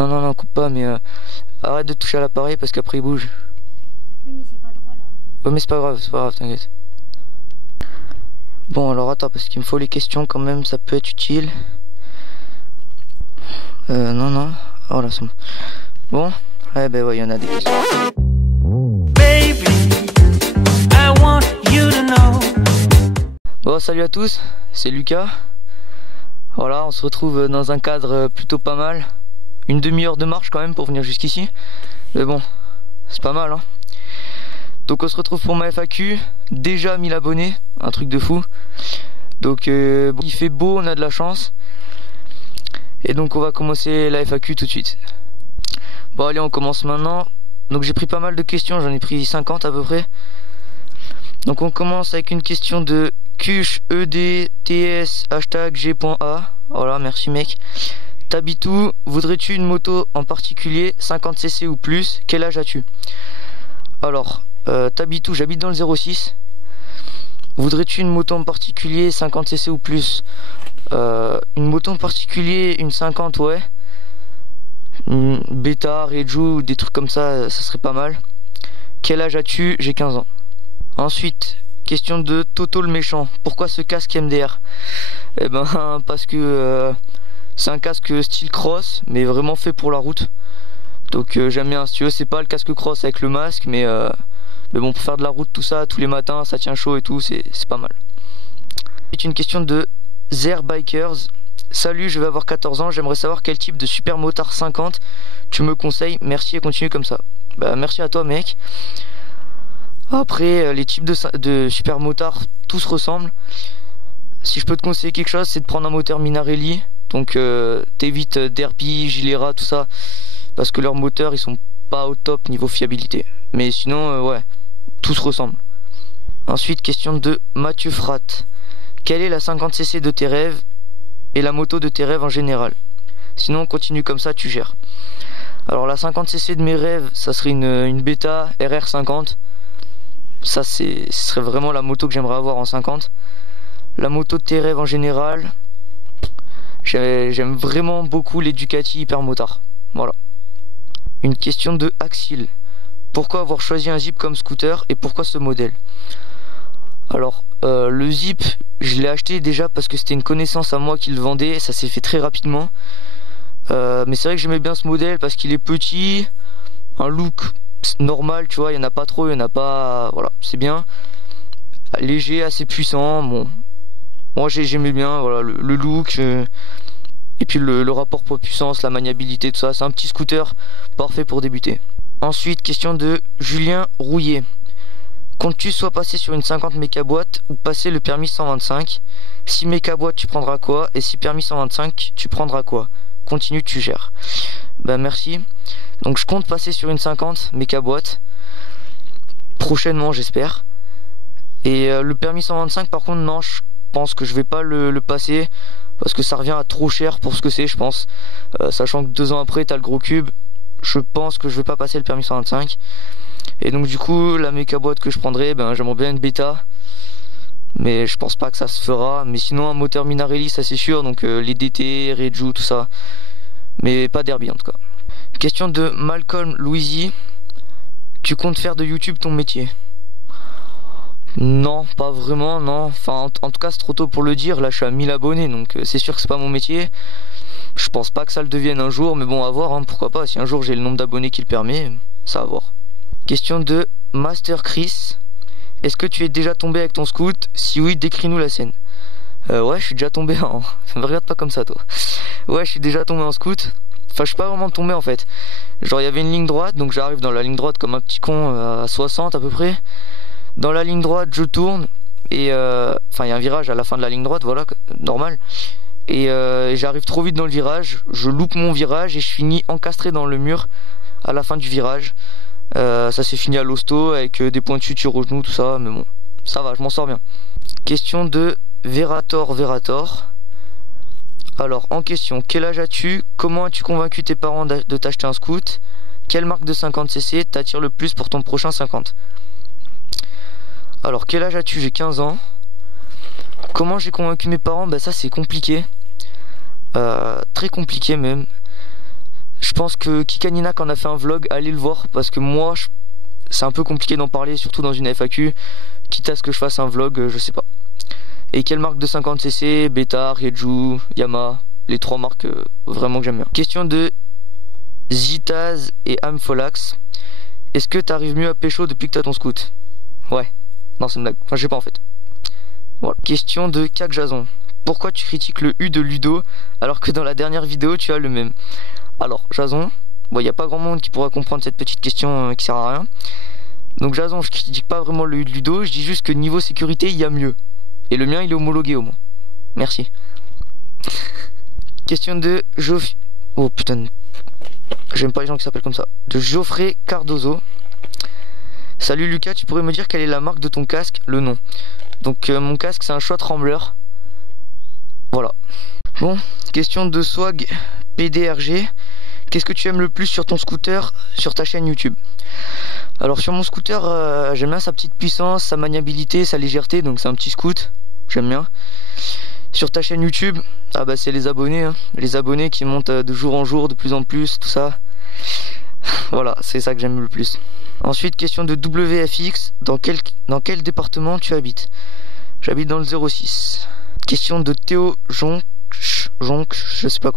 Non, non, non, coupe pas, mais arrête de toucher à l'appareil parce qu'après il bouge. Oui, mais c'est pas droit là. Ouais, mais c'est pas grave, t'inquiète. Bon, alors attends, parce qu'il me faut les questions quand même, ça peut être utile. Non, non. Oh là, c'est bon. Bon, eh ben ouais, il y en a des questions. Baby, I want you to know. Bon, salut à tous, c'est Lucas. Voilà, on se retrouve dans un cadre plutôt pas mal. Une demi-heure de marche quand même pour venir jusqu'ici. Mais bon, c'est pas mal, hein. Donc on se retrouve pour ma FAQ. Déjà 1000 abonnés, un truc de fou. Donc bon, il fait beau, on a de la chance. Et donc on va commencer la FAQ tout de suite. Bon allez, on commence maintenant. Donc j'ai pris pas mal de questions, j'en ai pris 50 à peu près. Donc on commence avec une question de Kush EDTS #G.A. Voilà, merci mec. T'habites où? Voudrais-tu une moto en particulier 50cc ou plus? Quel âge as-tu? Alors, t'habites où? J'habite dans le 06. Voudrais-tu une moto en particulier 50cc ou plus? Une moto en particulier, une 50, ouais. Une Beta, Reju, des trucs comme ça serait pas mal. Quel âge as-tu? J'ai 15 ans. Ensuite, question de Toto le méchant. Pourquoi ce casque MDR? Eh ben, parce que c'est un casque style cross, mais vraiment fait pour la route. Donc j'aime bien, si tu veux, c'est pas le casque cross avec le masque, mais bon, pour faire de la route, tout ça, tous les matins, ça tient chaud et tout, c'est pas mal. C'est une question de Zer Bikers. Salut, je vais avoir 14 ans, j'aimerais savoir quel type de super motard 50 tu me conseilles. Merci et continue comme ça. Bah merci à toi mec. Après, les types de super motards, tous ressemblent. Si je peux te conseiller quelque chose, c'est de prendre un moteur Minarelli. Donc t'évites Derby, Gilera, tout ça, parce que leurs moteurs ils sont pas au top niveau fiabilité. Mais sinon ouais, tous ressemblent. Ensuite, question de Mathieu Frat. Quelle est la 50cc de tes rêves et la moto de tes rêves en général? Sinon continue comme ça, tu gères. Alors la 50cc de mes rêves, ça serait une Beta RR50. Ça ce serait vraiment la moto que j'aimerais avoir en 50. La moto de tes rêves en général, j'aime vraiment beaucoup les Ducati Hypermotard. Voilà. Une question de Axil. Pourquoi avoir choisi un Zip comme scooter et pourquoi ce modèle? Alors, le Zip, je l'ai acheté déjà parce que c'était une connaissance à moi qui le vendait. Ça s'est fait très rapidement. Mais c'est vrai que j'aimais bien ce modèle parce qu'il est petit, un look normal, tu vois, il n'y en a pas trop, il n'y en a pas... Voilà, c'est bien. Léger, assez puissant, bon. Moi j'aimais bien, voilà, le look, et puis le rapport poids-puissance, la maniabilité, tout ça. C'est un petit scooter parfait pour débuter. Ensuite, question de Julien Rouillet. Comptes-tu soit passer sur une 50 mécaboîte ou passer le permis 125? Si mécaboîte, tu prendras quoi? Et si permis 125, tu prendras quoi? Continue, tu gères. Ben merci. Donc je compte passer sur une 50 mécaboîte. Prochainement, j'espère. Et le permis 125, par contre, non, je pense que je vais pas le passer. Parce que ça revient à trop cher pour ce que c'est, je pense. Sachant que 2 ans après, t'as le gros cube. Je pense que je vais pas passer le permis 125. Et donc du coup, la mécaboîte que je prendrai, ben j'aimerais bien une Beta. Mais je pense pas que ça se fera. Mais sinon, un moteur Minarelli, ça c'est sûr. Donc les DT, Reju, tout ça. Mais pas Derby en tout cas. Question de Malcolm Louisy. Tu comptes faire de YouTube ton métier? Non, pas vraiment, non. Enfin, en tout cas, c'est trop tôt pour le dire. Là, je suis à 1000 abonnés, donc c'est sûr que c'est pas mon métier. Je pense pas que ça le devienne un jour, mais bon, à voir, hein, pourquoi pas. Si un jour j'ai le nombre d'abonnés qui le permet, ça va voir. Question de Master Chris. Est-ce que tu es déjà tombé avec ton scoot? Si oui, décris-nous la scène. Ouais, je suis déjà tombé en... Me regarde pas comme ça, toi. Ouais, je suis déjà tombé en scoot. Enfin, je suis pas vraiment tombé, en fait. Genre, il y avait une ligne droite, donc j'arrive dans la ligne droite comme un petit con à 60 à peu près. Dans la ligne droite, je tourne. Et enfin, il y a un virage à la fin de la ligne droite, voilà, normal. Et j'arrive trop vite dans le virage. Je loupe mon virage et je finis encastré dans le mur à la fin du virage. Ça s'est fini à l'hosto avec des points de suture au genou, tout ça. Mais bon, ça va, je m'en sors bien. Question de Verator. Alors, en question, quel âge as-tu? Comment as-tu convaincu tes parents de t'acheter un scoot? Quelle marque de 50cc t'attire le plus pour ton prochain 50? Alors, quel âge as-tu? J'ai 15 ans. Comment j'ai convaincu mes parents? Bah ça, c'est compliqué. Très compliqué même. Je pense que Kikaninak en a fait un vlog, allez le voir, parce que moi, c'est un peu compliqué d'en parler, surtout dans une FAQ, quitte à ce que je fasse un vlog, je sais pas. Et quelle marque de 50cc? Beta, Rieju, Yamaha, les 3 marques vraiment que j'aime bien. Question de Zitaz et Amfolax. Est-ce que t'arrives mieux à pécho depuis que t'as ton scoot? Ouais. Non, c'est une blague. Enfin, je sais pas en fait. Voilà. Question de Kak Jason. Pourquoi tu critiques le U de Ludo alors que dans la dernière vidéo tu as le même? Alors, Jason, bon, il n'y a pas grand monde qui pourra comprendre cette petite question qui sert à rien. Donc Jason, je critique pas vraiment le U de Ludo, je dis juste que niveau sécurité, il y a mieux. Et le mien, il est homologué au moins. Merci. Question de Oh putain. J'aime pas les gens qui s'appellent comme ça. De Geoffrey Cardozo. Salut Lucas, tu pourrais me dire quelle est la marque de ton casque? Le nom. Donc mon casque, c'est un Shot Rambler. Voilà. Bon, question de Swag PDRG. Qu'est-ce que tu aimes le plus sur ton scooter, sur ta chaîne YouTube? Alors sur mon scooter, j'aime bien sa petite puissance, sa maniabilité, sa légèreté, donc c'est un petit scoot, j'aime bien. Sur ta chaîne YouTube, ah bah c'est les abonnés, hein. Les abonnés qui montent de jour en jour, de plus en plus, tout ça. Voilà, c'est ça que j'aime le plus. Ensuite, question de WFX, dans quel département tu habites? J'habite dans le 06. Question de Théo Jonc, je sais pas quoi.